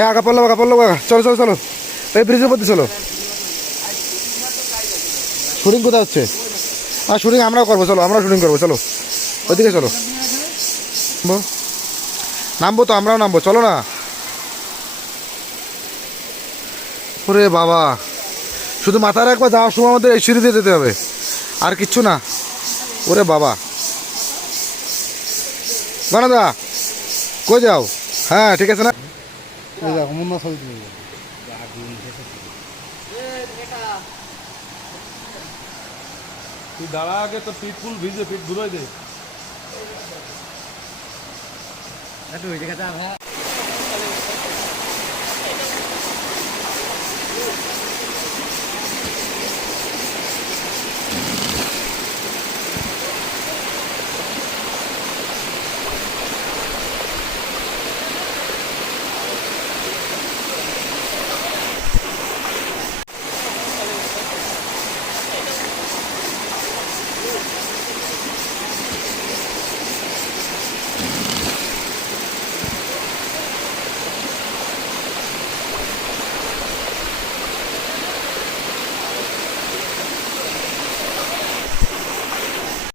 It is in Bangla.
হ্যাঁ আগা পড়লো চলো চলো চলো, এই ব্রিজের মধ্যে চলো। শুটিং কোথায় হচ্ছে? শুটিং আমরাও করবো, চলো আমরাও শুটিং করবো, চলো ওইদিকে চলো। নামবো তো, আমরাও নামবো, চলো না। ওরে বাবা, শুধু মাথায় রাখবা যাওয়ার সময় আমাদের এই সিঁড়ি দিয়ে যেতে হবে, আর কিচ্ছু না। ওরে বাবা, গণদা কই যাও? হ্যাঁ ঠিক আছে না। তুই দাঁড়া আগে, তো পিঠ ফুল ভিজে, পিঠ ঘুরাই দে। ওই জায়গাটা